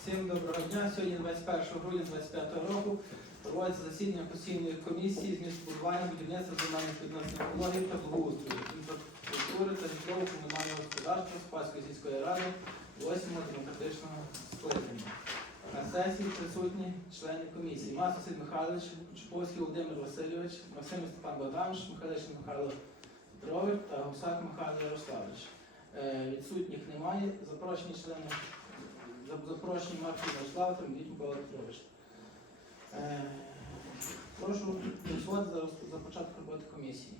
Всім доброго дня. Сьогодні 21 грудня 2025 року проводиться засідання постійної комісії з містобудування, будівництва земельних відносин екології та благоустрою, інфраструктури та житлово-комунального господарства Спаської сільської ради 8 демократичного скликання. На сесії присутні члени комісії. Мас Василь Михайлович, Чуповський Володимир Васильович, Максим Степан Богданович, Михайлович Михайло Петрович та Гусак Михайло Ярославович. Е, Відсутніх немає. Запрошені члени за- запрошені Марків Ярослав та Медвідь Микола Петрович. Е, Прошу голосувати за, початок роботи комісії.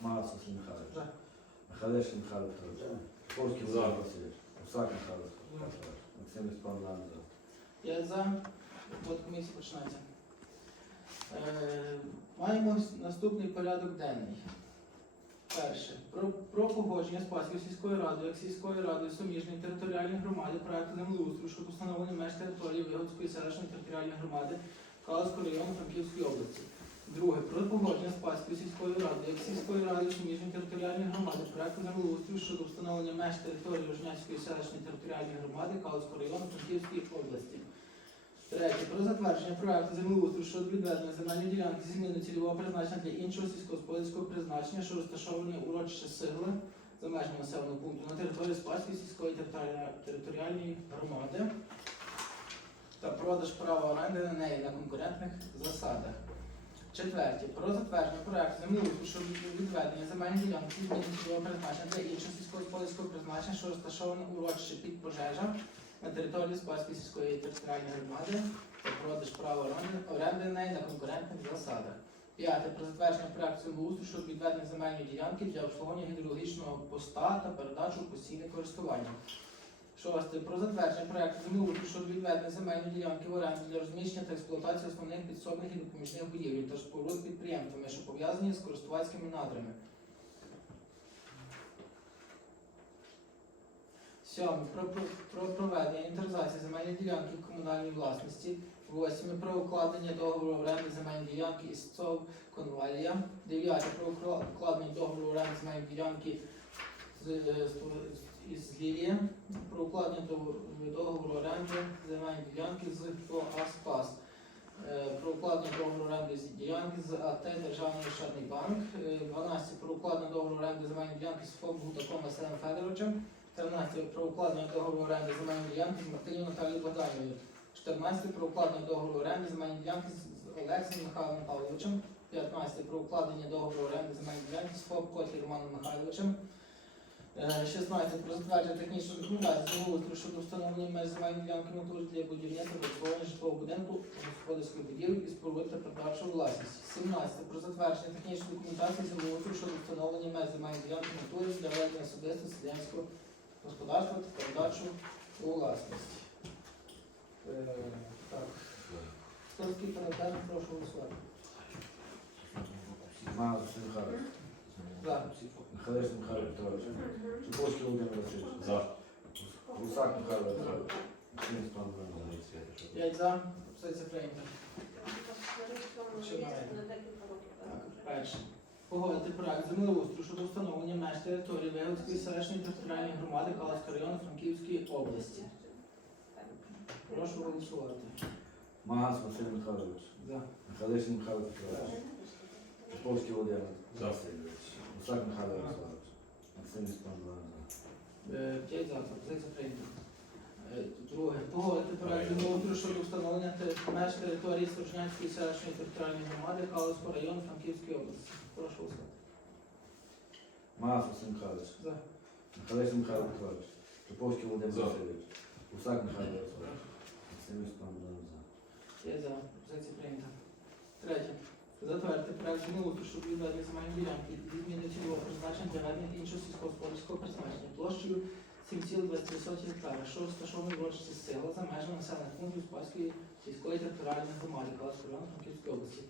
Василь Михайлович. За. Михайлович Михайло Петрович. Польський За. Володимир Васильович. Гусак Михайло Петрович. Максим Богданович. Я за. Робота комісії починається. Е, Маємо наступний порядок денний. Перше. Про, про погодження Спаської сільської ради як сільської ради суміжної територіальної громади проекту землеустрою щодо встановлення меж території Вигодської селищної територіальної громади Калицького району Франківської області. Друге. Про погодження Спаської сільської ради як сільської ради суміжної територіальної громади проекту землеустрою щодо встановлення меж території Рожнянської селищної територіальної громади Калицького району Франківської області. Третє. Про затвердження проекту землеустрою щодо відведення земельної ділянки зі зміною цільового призначення для іншого сільськогосподарського призначення, що розташовані урочище Сигли за межами населеного пункту на території Спаської сільської територіальної- громади та продаж права оренди на неї на конкурентних засадах. Четверте. Про затвердження проекту землеустрою щодо відведення земельної ділянки зі зміною цільового призначення для іншого сільськогосподарського призначення, що розташоване урочище під пожежа на території Спаської сільської територіальної громади та продаж права оренди, неї на конкурентних засадах. П'яте. Про затвердження проекту землеустрою щодо відведення земельної ділянки для обслуговування гідрологічного поста та передачу у постійне користування. Шосте. Про затвердження проекту землеустрою щодо відведення земельної ділянки в оренду для розміщення та експлуатації основних підсобних і допоміжних будівель та споруд підприємствами, що пов'язані з користувацькими надрами. Сьоме. Про, про, про проведення інвентаризації земельної ділянки в комунальній власності. Восьме. Про укладення договору оренди земельної ділянки із ЦОВ Конвалія. Дев'яте. Про укладення договору оренди земельної ділянки е, із Лілія. Про укладення договору, оренди земельної ділянки з АСПАС. Е, Про укладення договору оренди з ділянки з АТ Державний Ощадний банк. Е, 12. Про укладення договору оренди земельної ділянки з ФОП Гутаком Василем Федоровичем. 13 про укладення договору оренди земельної ділянки з Мартинів Наталією Богданівною. 14 про укладення договору оренди земельної ділянки з Олексієм Михайлом Павловичем. 15 про укладення договору оренди земельної ділянки з ФОП Котлі Романом Михайловичем. Е, 16 про затвердження технічної документації землеустрою щодо встановлення меж земельної ділянки в натурі для будівництва обслуговування житлового будинку, господарської будівлі і споруд та передачу власність. 17 про затвердження технічної документації землеустрою щодо встановлення меж земельної ділянки в натурі для ведення особистого селянського господарства та передачу у власність. Е, Так. На день, прошу голосувати. Мас Михайлович. За. Михайлович Михайло Петрович. Чуповський Володимир Васильович. За. Гусак Михайло Петрович. П'ять за. Все це прийнято. Перше. Погодити проект землеустрою щодо встановлення меж території Вигодської селищної територіальної громади Калацького району Франківської області. Прошу голосувати. Мас Василь Михайлович. За. Михайлович Михайло Петрович. Чуповський Володимир За. Васильович. Гусак Михайло Ярославович. Максим Богданович. Е, П'ять за. Це прийнято. Е, Друге. Погодити проект землеустрою щодо встановлення меж території Сторожнянської селищної територіальної громади Калацького району Франківської області. Прошу. Мас Василь Михайлович. За. Михайлович Михайло Петрович. Чуповський Володимир Васильович. Гусак Михайло. Максим Степан Богданович. П'ять за. Це прийнято. Третє. Затвердити проект землеустрою щодо відведення земельної ділянки зміни цільового призначення для ведення іншого сільськогосподарського призначення площею 7,23 гектара, що розташований в урочисті села за межами населених пунктів Спаської сільської територіальної громади Калацького району Франківської області.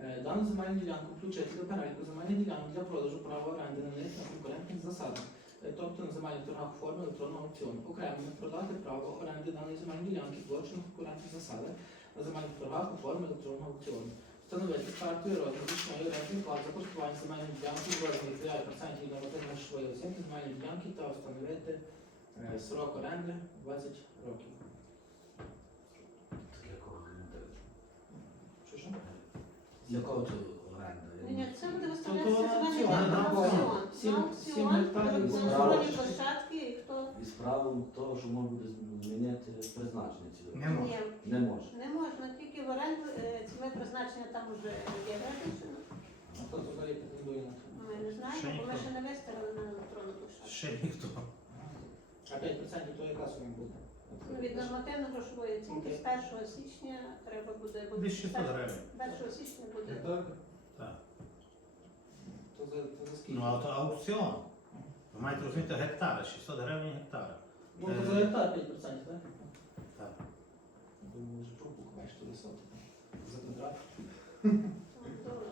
Е, Дану земельну ділянку включити до переліку земельних ділянок для продажу права оренди на них на конкурентних засадах, е, тобто на земельних торгах у формі електронного аукціону. Окремо продати право оренди даної земельної ділянки площу на конкурентних засадах на земельних торгах у формі електронного аукціону встановити старту і розмір річної орендної плати за користування земельної ділянки в розмірі 9% нормативної швидкої оцінки земельної ділянки та встановити е, срок оренди 20 років. Таке кого не Чи що? Для кого це було? Ні, це буде виставлятися на земельний аукціон, на аукціон. Сім- На сім аукціон, гектарів на аукціонні площадки, і хто І справа в того, що можна буде змінити призначення цього. Не. Ні, Не може. не можна, тільки в оренду е, ціле призначення там вже є визначено. А хто взагалі претендує на це? Ми не знаємо, бо ми ніхто. ще не виставили на електронну площадку. Ще ніхто. А 5% то яка сума буде? Ну, Від нормативно-грошової оцінки з 1 січня треба буде буде Десь 600 гривень. 1 січня буде. То за, то за скільки? Ну, а то аукціон. Ви маєте розуміти гектари, 600 гривень гектара. Ну, то за гектар 5%, так? Так. Думаю, вже пробух маєш туди сотку. За квадрат. Ну, добре.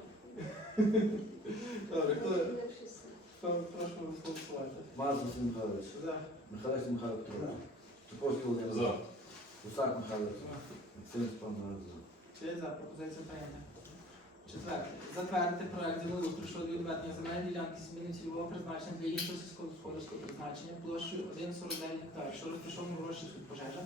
Добре, хто, Розділившись. хто прошу голосувати? Мазур Сергій Михайлович, За. Михайлович Михайло Петрович, Туповський Володимир, За. Гусак Михайло Петрович, Максим Степанович, за. Чи за пропозиція прийнята? Четверте. Затвердити проект землеустрою щодо відведення земельної ділянки зміни цільового призначення для іншого сільськогосподарського призначення площею 1,49 гектар, що розташовано в розширці пожежа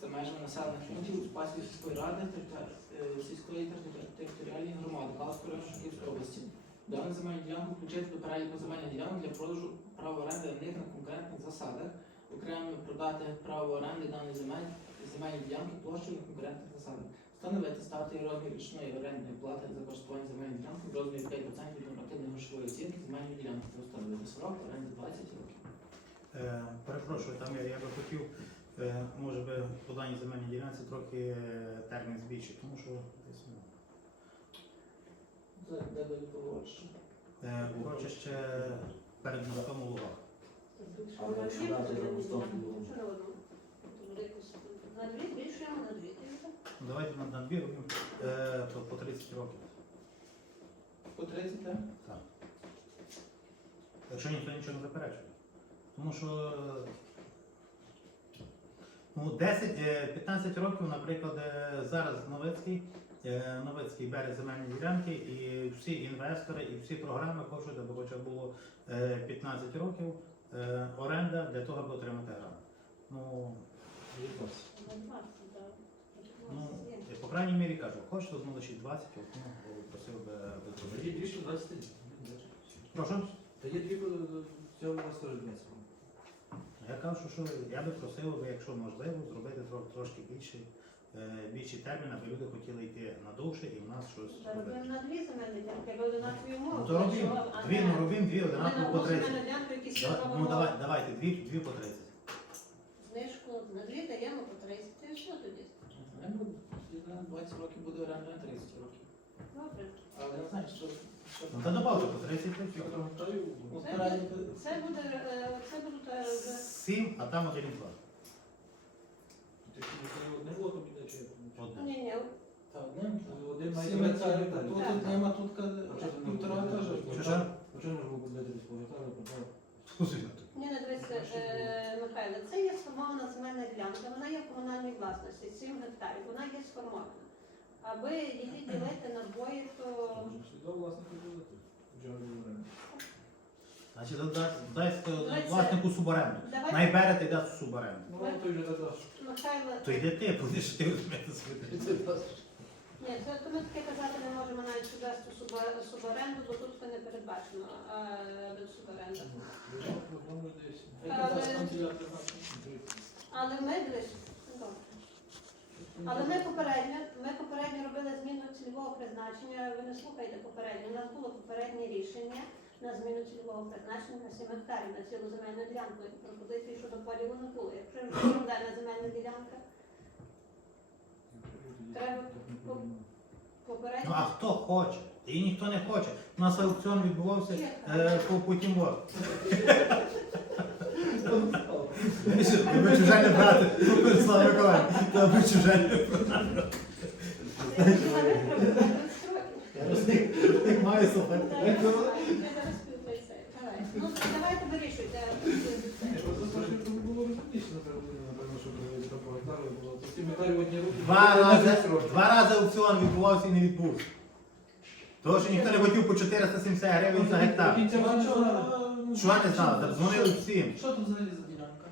за межами населених пунктів у спасі сільської ради е, сільської територ- територіальної громади Калської району Київської області. Дану земельну ділянку включити до переліку земельних ділянок для продажу права оренди на них на конкурентних засадах, окремо продати право оренди даної земель земельні ділянки площею на конкурентних засадах. Встановити ставити розмір річної орендної плати за користування земельної ділянки в розмірі 5% від нормативної грошової оцінки земельної ділянки та встановити срок оренди 20 років. Е, перепрошую, там я, я би хотів, е, може би по даній земельній ділянці трохи е, термін збільшити, тому що десь ну, Це де ви погоджу. е, урочище перед мостом у лугах. Якщо за кустом, то- Що на одному? Тобто буде якось На дві збільшуємо на дві. ти вже. Ну, Давайте на, на дві робимо е, по, по 30 років. По 30, так? Так. Якщо ніхто нічого не заперечує. Тому що ну, 10, е, 15 років, наприклад, е, зараз Новицький, е, Новицький бере земельні ділянки, і всі інвестори, і всі програми хочуть, аби хоча було е, 15 років е, оренда для того, аби отримати грант. Ну, 20, так. Ну, я по крайній мірі кажу, хочете знову ще 20, от, ну, просив би аби Є 20. Прошу. Та є дві цього у вас теж 20. Я кажу, що я би просив, би, якщо можливо, зробити тро- трошки більший, е, більший термін, аби люди хотіли йти на довше і в нас щось робити. на дві земельні ділянки, аби одинакові умови. Ну то робимо, дві, ну робимо дві, одинаково по 30. земельну ділянку якісь Да- робимо Ну давай, давайте, дві, дві по 30. Знижку, на дві даємо по 30. І що тоді? Не буде. На 20 років буде на 30 років. Добре. Але не знаю, що... що Ну та добавте по 30 і все. Ну, Це, перелік- це буде, е, це будуть е, вже 7, а там один два. Не було комітету, чи Одне. ні, ні, Та одним. Один має Сім бути гектарів. гектарів. Тут Так. одним, а тут ка- півтора теж. Що що? А чому ж ви будете десь по гектару? Слухай, Ні, не дивіться, е, Михайло, це є сформована земельна ділянка, вона є в комунальній власності, 7 гектарів, вона є сформована. Аби її ділити на двоє, то будуть. Вже говоримо. Значить, дода- дай sk- Давайте. власнику суборенду. давайте, Найберете і дасть суборенду. Ну, то вже додаш. Михайло, То йде ти, будеш ти розуміти. Ні, це то ми таке казати не можемо навіть дасть суборенду, бо тут це не передбачено е, суборенда. Але- ми дивись, добре. Але ми попередньо, ми попередньо робили зміну цільового призначення. Ви не слухайте попередньо. У нас було попереднє рішення на зміну цільового призначення на 7 гектарів на цілу земельну ділянку. І пропозиції щодо поділу не було. Якщо вже є земельна ділянка, Треба Ну а хто хоче? І ніхто не хоче. У нас аукціон відбувався е, по потім от. Ви чуже не брати, Слава Миколаївна, ви чуже не брати. Розник маю слухати. Так, я знаю, я зараз співпрацюю. Давай. Ну, давайте вирішуйте. Було розумніше, напевно, щоб там по гектару було. То 7 гектарів одні руки. Два рази, 10 два рази аукціон відбувався і не відбувся. Тому що ніхто не хотів по 470 гривень за гектар. Ну, не що, знали. дзвонили всім. Що тут взагалі за ділянка?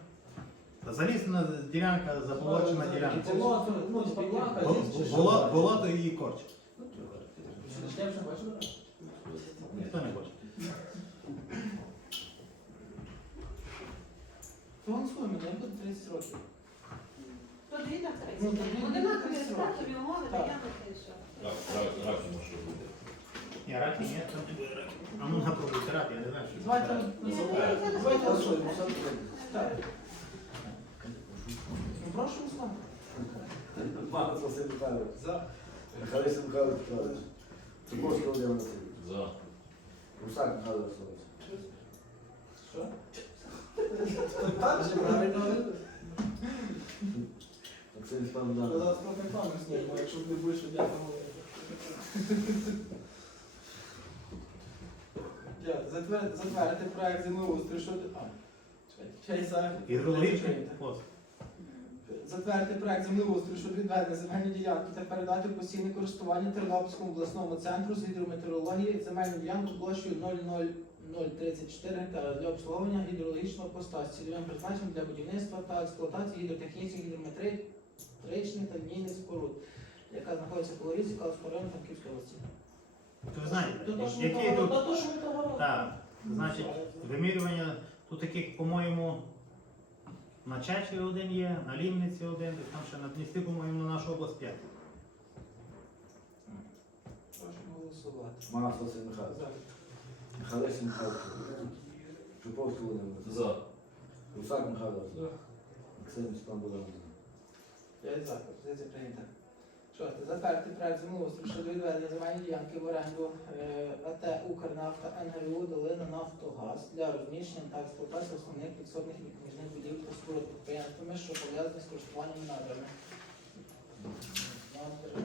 Та залізна ділянка, заболочена ділянка. Болото, ну, типа, Бо- Боло- Болото і корч. Я вже бачу. Ніхто не хоче. Голосуємо, я буду 30 років. Тоді і на Ну, 30. тоді Одинакові 30 стартові умови, Так. даємо і все. Так, раз, раз може бути. Ні, раки ні, то не буде раки. А ну напробуйте раки, я не знаю, що це Давайте раки. Називаємо. Давайте голосуємо. Так. Ну, прошу, Руслан. Мороз Василь Михайлович. За. Михайлович Михайло Петрович. Чуповський Володимир Васильович. За. Русак Михайло Васильович. Що? Так же правильно. Максим Степан Богданович. Зараз трохи плану знімемо, якщо не будеш дякувати. Затвердити затвердити проект землеустрою щодо... А, чекайте, чай за... Гідрологічний пост. Затвердити проект землеустрою щодо відведення земельної ділянки та передати в постійне користування Тернопільському обласному центру з гідрометеорології земельну ділянку площею 00034 гектара для обслуговування гідрологічного поста з цільовим призначенням для будівництва та експлуатації гідротехнічних, гідрометричних та лінійних споруд, яка знаходиться по Лоріці, Калського району Франківської області. Ви знаєте, То що ми того- тут то, то, що ми того- Так, значить, вимірювання тут таких, по-моєму, на Чечі один є, на Лімниці один, десь там ще на Дністрі, по-моєму, на нашу область 5. Прошу голосувати. Василь Михайлович. За. Михайлович Михайло Петрович. Володимир За. Русак Михайло Васильович. Максим Степан Богданович. П'ять за. Пропозиція прийнята. Шосте. Затвердити проект землеустрою щодо відведення земельної ділянки в оренду е, АТ «Укрнафта» НГУ «Долина Нафтогаз» для розміщення та експлуатації основних підсобних і допоміжних будівель та споруд підприємствами, що пов'язані з користуванням надрами.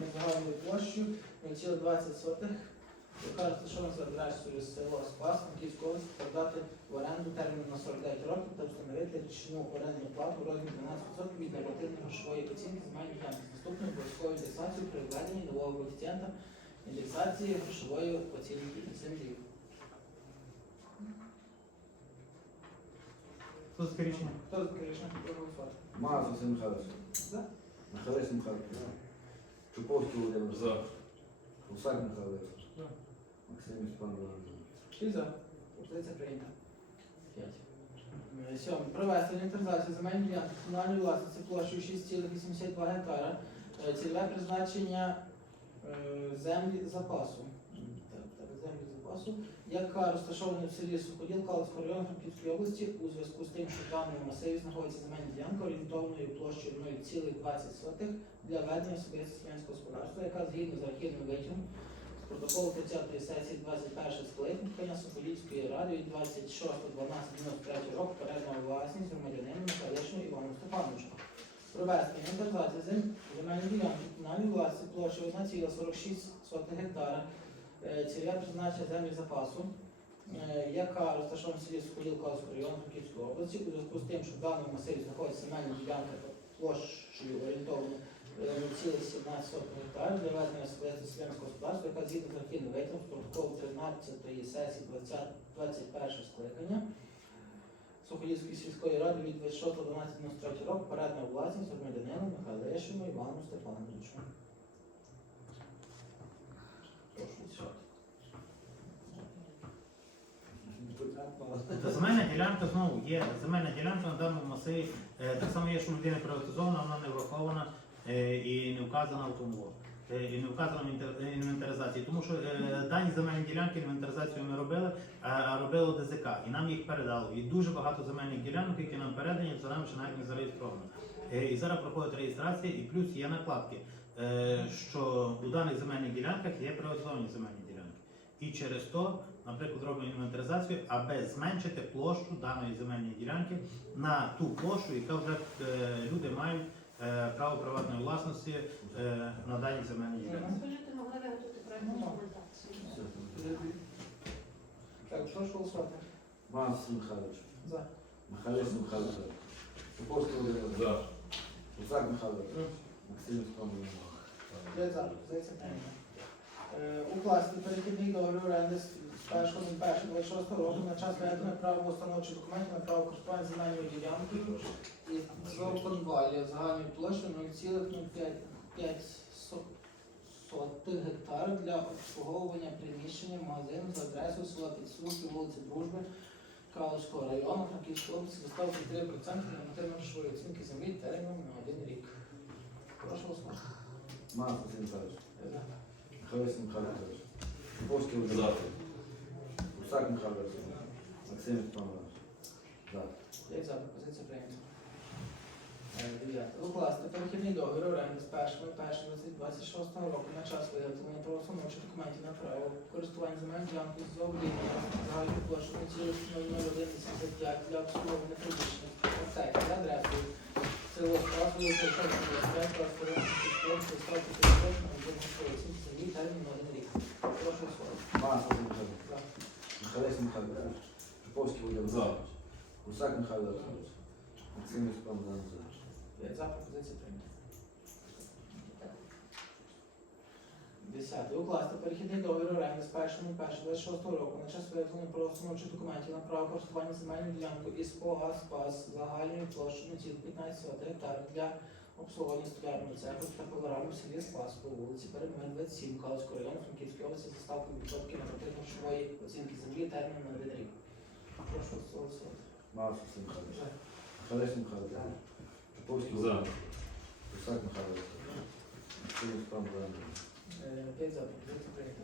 На загальною площею 0,20 сотих, яка розташована за адресою село Спас, Франківської області, продати в оренду терміну на 49 років та встановити річну орендну плату в розмірі 12% від нормативної грошової оцінки земельної ділянки з наступною обов'язковою індексацією при введенні нового коефіцієнта індексації грошової оцінки землі. Що за таке рішення? Хто за таке рішення проголосувати? Мороз Василь Михайлович. За. Михайлович Михайло Петрович. Чуповський Володимир За. Васильович. Русак Михайло Васильович. За. Максим Богданович. Всі за. Пропозиція прийнята. Сьоме. Провести інвентаризацію земельної ділянки комунальної власності площею 6,82 гектара. Е, Цільове призначення е, землі запасу. Так, так, землі запасу, яка розташована в селі Суходіл Калицького району Франківської області у зв'язку з тим, що в даному масиві знаходиться земельна ділянка орієнтовною площею 0,20 для ведення особистого селянського господарства, яка згідно з архівним витягом з протоколу 30-ї сесії 21 скликання Соколівської ради від 26.12.93 року передана власність громадянину Михайлишину Івану Степановичу. Провести інвентаризацію зем- земельної ділянки комунальної власності площею 1,46 гектара, е, цільове призначення землі запасу, е, яка розташована в селі Соколів Калського району Франківської області, у зв'язку з тим, що в даному масиві знаходиться земельна ділянка площею орієнтовно 0,17 гектарів для ведення особистого селянського господарства, яка згідно з архівним витягом з протоколу 13-ї сесії 20 21 скликання Сухолівської сільської ради від 26.12.93 року передана власність громадянину Михайлишину Івану Степановичу. Земельна ділянка знову є. Земельна ділянка на даному масиві е, так само є, що людина приватизована, вона не врахована і не вказана в тому. е, І не вказана в інвентаризації, тому що е, дані земельні ділянки інвентаризацію ми робили, а- робило ДЗК, і нам їх передало. І дуже багато земельних ділянок, які нам передані, за нами ще навіть не зареєстровано. Е, І зараз проходить реєстрація, і плюс є накладки, е, що у даних земельних ділянках є приватизовані земельні ділянки. І через то, наприклад, робимо інвентаризацію, аби зменшити площу даної земельної ділянки на ту площу, яка вже е, люди мають е, право приватної власності е, на даній земельній ділянці. Скажіть, могли виготовити проєктну документацію. Так, прошу голосувати. Василь Михайлович. За. Михайлович Михайлович. Володимир За. Русак Михайлович. Максим Степан Зайця. П'ять за. Позиція прийнята. Е, Укласти перехідний договір оренди з 1.01.26 року на час ведення право установчих документів на право користування земельною ділянкою і Золконвалі загальною площею 0,05 сотих гектарів для обслуговування приміщення магазину за адресою села Підсумки, вулиці Дружби, Калицького району, Франківської області, доставки 3% нормативно-грошової оцінки землі терміном на один рік. Прошу голосувати. Мас Василь Михайлович. Михайлович. Шиповський Володимир. Гусак Михайло Васильович. Максим Степанович. За. Як за пропозиція прийнята. Е, Дев'яте. Укласти перехідний договір оренди з 1.1.2026 року на час виготовлення правоустановчих документів на право користування земельною ділянкою з обрізання загальної площі цілі 00185 для обслуговування приміщення аптеки адресою село Страсове, Полтавська, 25, Паспорт, Михайлович. Михайлович. Шиповський Володимир. За. Гусак Михайло Васильович. Максим Степанович. За. За пропозиція прийнята. Десяте. Укласти перехідний договір оренди з 1.1.26 року на час виготовлення правоустановчих документів на право користування земельною ділянкою із ПОА СПАС загальною площею на ціл 15 гектарів для обслуговування столярного цеху та пилораму в селі Спас по вулиці Перемир 27 Калицького району Франківської області за ставкою відсотків нормативно-грошової оцінки землі терміном на один рік. Прошу голосувати. Василь Михайлович. Михайловський Михайлович. Шиповський За. Гусак Михайло Васильович. Максим Степанович. Е, П'ять за прийнята.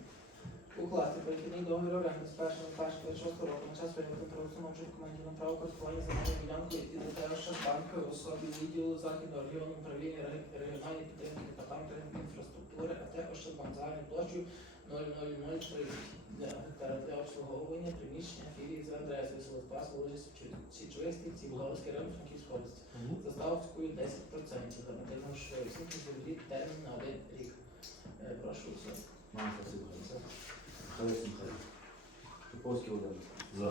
Укласти перехідний договір оренди з 1.1.26 року на час виготовлення правоустановчих документів на право користування земельною ділянкою і ДТР банку особі відділу Західного регіону управління регіональної підтримки департаменту інфраструктури АТ Ощадбанк загальною площею 00030 для гектара для обслуговування приміщення філії за адресою село Спас, вулиця Січових Стрільців, район, Франківської області. За ставкою 10% нормативно грошової оцінки землі термін на один рік. Е, Прошу. Мас Василь Михайлович. Михайлович. Шиповський Володимир. За.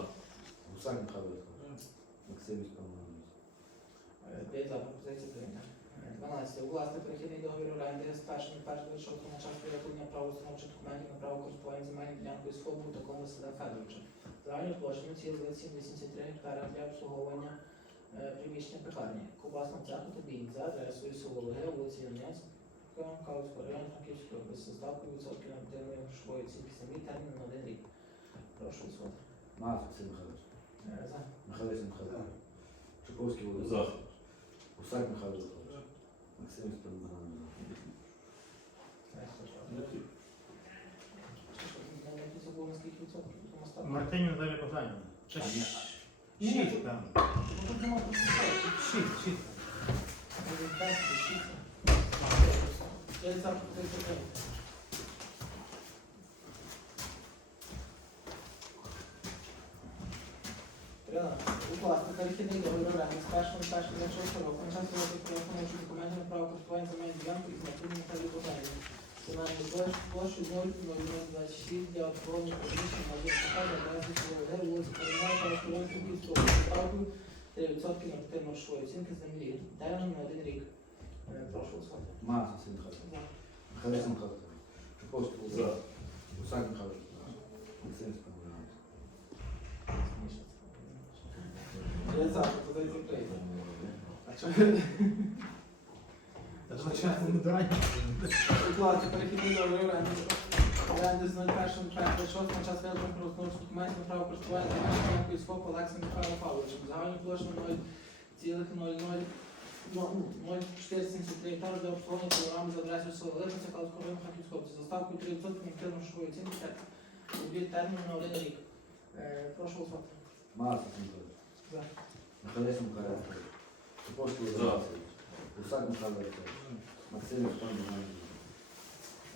Гусак Михайло Михайлович. Максим Степанович. Е, П'ять за пропозиція прийнята. Е, 12. Укласти перехідний договір оренди з першим першого шостого на час виготовлення правоустановчих документів на право користування земельною ділянкою з ФОБу такому Василя Федоровича. Загальною площею ціл 83 гектара для обслуговування е, приміщення пекарні, ковбасного цеху та бійні за адресою село Луге, вулиці Янець, Калицького району Франківської області, з ставкою відсотків нормативної грошової оцінки землі термін на один рік. Прошу голосувати. Мас Василь Михайлович. Е, За. Михайловський Михайло. Шиповський Володимир. За. Гусак Михайло Михайлович. Максим Степанович. Мартинів далі Ні, Шість там. Ну. Шість, шість. Результати, шість. Я за пропозицію прийнято. Тринадцять. Укласти перехідний договір оренди з першого першого для шостого року на час документів на право користування земельною ділянкою із натурним та лікуванням. Фінальний площу 0,026 для обслуговування приміщення на один посади на СДСВГ вулиці Перемога та Розпорядку Київського ставкою 3% нормативно-грошової оцінки землі. Термін на один рік. Е, Прошу голосувати. Мас Василь Михайлович. За. Михайловський Михайло. Шиповський За. Володимир. Гусак Михайло. Степанович. Я за пропозицію прийнято. А чого? Чесно, не дурань. Укласти перехідний договір оренди оренди з 01.01.6 на час виготовлення правоустановчих документів на право користування земельною ділянкою з ФОП Олексієм Михайлом Павловичем. Загальну площу 0,00 гектар для обслуговування програми за адресою села Липниця Калицького району Харківської. За ставкою 3% нормативно грошової оцінки від терміну на один рік. Е, Прошу голосувати. Мас Василь Михайлович. За. Михайловський Михайло Михайлович. Шиповський Васильович. Гусак Михайло Васильович. Максим.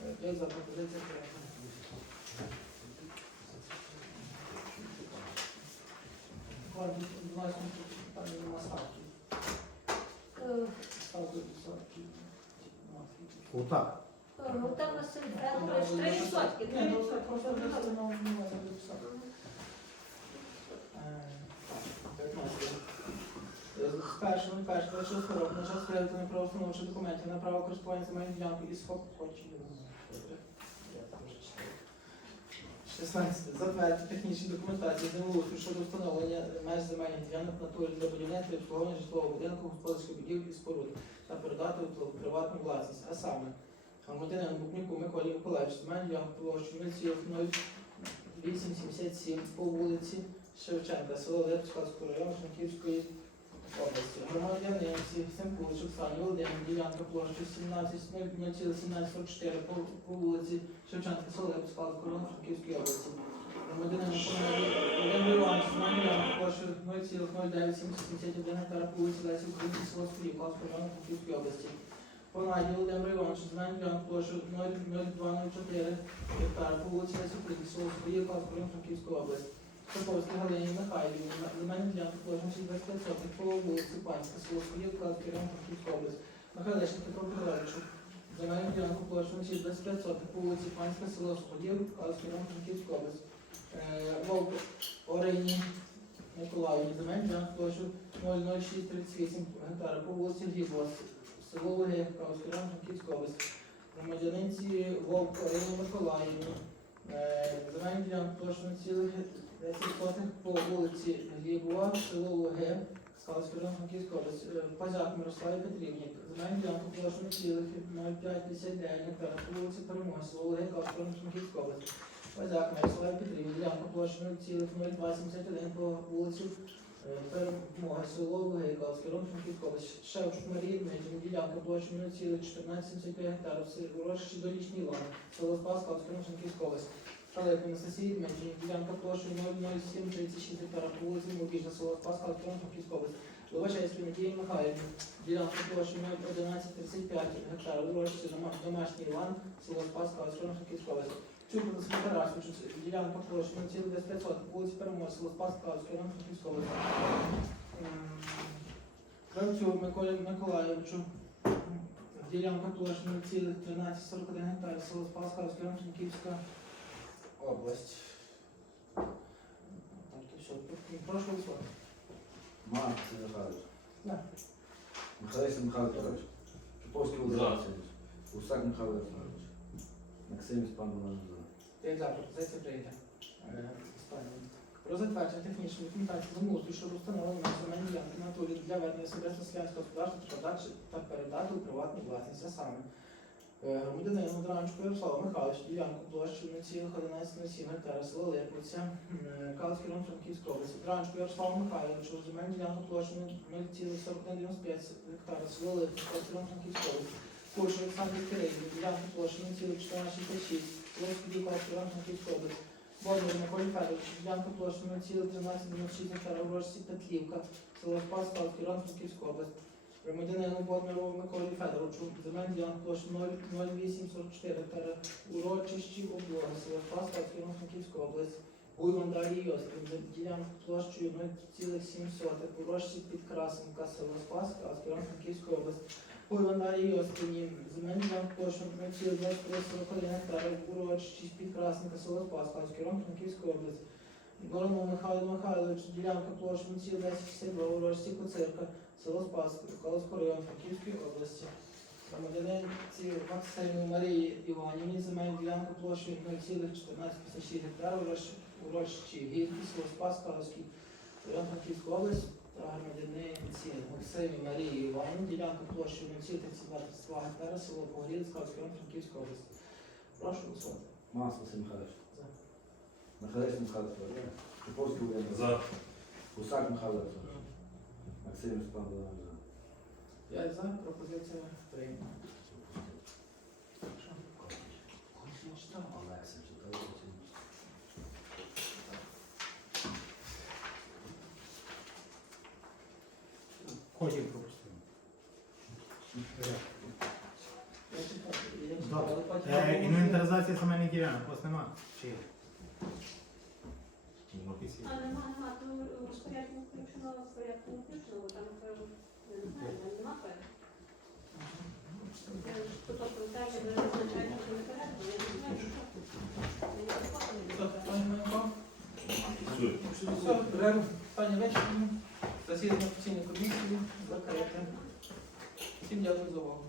Е, П'ять за пропозицію прийнято. Ладно, у нас там нема ставки. Е, Ставки відсотки. Отак. е, Там Василь Федорович 3 відсотки. Ні, 3 ну це відсотки. Просто не встановлено, не можна записати. Е, 15. З першого, першого, 26 року на час документів на право користування земельної ділянки і ФОП хочу. Я теж читаю. 16. Затвердити технічні документації землеустрою щодо встановлення меж земельних ділянок в натурі для будівництва і обслуговування житлового будинку, господарських будівель і споруд та передати у приватну власність. А саме Громадянину Букнюку Миколі Миколаївичу земельну площу 0,0877 по вулиці Шевченка, село Лепського району Шранківської області. Громадянинці Семкулич Оксані Володимир, ділянка площі 17,1744 по, вулиці Шевченка, село Лепського району Шранківської області. Громадянин Володимир Іванович, ділянку площі 0,0971 гектара по вулиці Лесі Скрів, Лавського району Шранківської області. Понаді Володимир Іванович, ділянку площі 0,0204 гектара по вулиці Лесі село Скрів, Лавського району області. Саповській Галині Михайлівні, земельну ділянку площі 65 сотих по вулиці Панська, село Скрів, Лавський район Шранківської області. Михайлишин Петро Петровичу, земельну ділянку площі 25 сотих по вулиці Панська, село Сходів, Лавський район Шранківської області. Е, Вовк Орині Миколаївні, земельну ділянку площі 00638 гектара по вулиці Глібова, село Луги, Кавський район Шранківської області. Громадянинці Вовк Орині Миколаївні, е, земельну ділянку площі цілих 10 сотих по вулиці Глібова, село Луги, Скалський район Франківської області. Е, Пазяк Мирославі Петрівні, земельну ділянку площі цілих 0,559 гектара по вулиці Перемоги, село Луги, Кавський район Франківської області. Пазяк Мирославі Петрівні, ділянку площі 0,0271 по вулиці е, Перемоги, село Луги, Кавський район Франківської області. Марії Дмитрівні, ділянку площі 0,1475 гектара в селі Урочищі Долічній Лан, село Спас, район Франківської Шалик Анастасії Дмитрівні, ділянка площі 00736 гектара по вулиці Мобіжна, село Спас, Кавський район Франківської області. Лобачевській Надії Михайлівні, ділянка площі 01135 гектара в урочищі Домашній Лан, село Спас, Кавський район Франківської області. Чук Олексій Тарасович, ділянка площі 0,25 по вулиці Перемоги, село Спас, Кавський район Франківської області. Ем, Кравцю Миколі Миколаївичу, ділянка площі 0,1341 гектара, село Спас, Кавський район Франківська область. Так, то все. Прошу голосувати. Мар Сергій Михайлович. Да. Михайлович Михайло Петрович. Чуповський Володимир. Васильович. Гусак Михайло. Максим Спан Іванович. Як завтра, пропозиція прийде. Про затвердження технічної документації замовлення щодо встановлення земельної ділянки на турі для ведення особисто селянського господарства та та передати у приватну власність. А саме е, громадянину Мудранчуку Ярославу Михайловичу ділянку цілих 11,07 гектара село Липовця, Калицький район Франківської області. Дранчуку Ярославу Михайловичу земельну ділянку площею 0,4195 гектара село Липовця, Калицький район Франківської області. Курш Олександр Кирилів, ділянку площею 0,1466 Луцький дій Калицький район Франківської області. Бондар Миколі Федорович, ділянка площі 0,1396 гектара в Рожці Петлівка, село Спас, Калицький район Франківської області. Громадянину Бодмирову Миколі Федоровичу, земельна ділянка площі 0,0844 гектара урочищі облоги, село Спас, Калицький район Франківської області. Гуйман Дар'ї Йосип, ділянка площею 0,7 урочищі Підкрасенка, село Спас, Калицький район Франківської області. Гуйман Дар'ї Йосипівні, земельна ділянка площею 0,2341 гектара урочищі Підкрасенка, село Спас, Калицький район Франківської області. Воронов Михайло Михайлович, ділянка площі 0,1062 урочищі Коцирка, село Спас, Калицький район Франківської області. Громадянинці Максимі Марії Іванівні, земельна ділянка площею 0,1456 гектара урочищі Гірки, село Спас, Калицький район Франківської області. Та громадянинці Максимі Марії Іванівні, ділянка площею 0,32 гектара, село Погорілець, Калицький район Франківської області. Прошу голосувати. Мас Василь Михайлович. За. Михайлович Михайло Петрович. Чуповський. За. Гусак Михайло Олександрович. Максим Спан Іванович. П'ять за, пропозиція. Що? Не читав. Ходім пропустимо. Я я Е, я Інвентаризація земельних ділянок у вас нема? Чи є? Нема. А нема, нема, то розпорядку включено, в порядку не включено, бо там, я не знаю, нема? Все. Беремо питання вичерпано. Засідання офіційної комісії закрите. Всім дякую за увагу.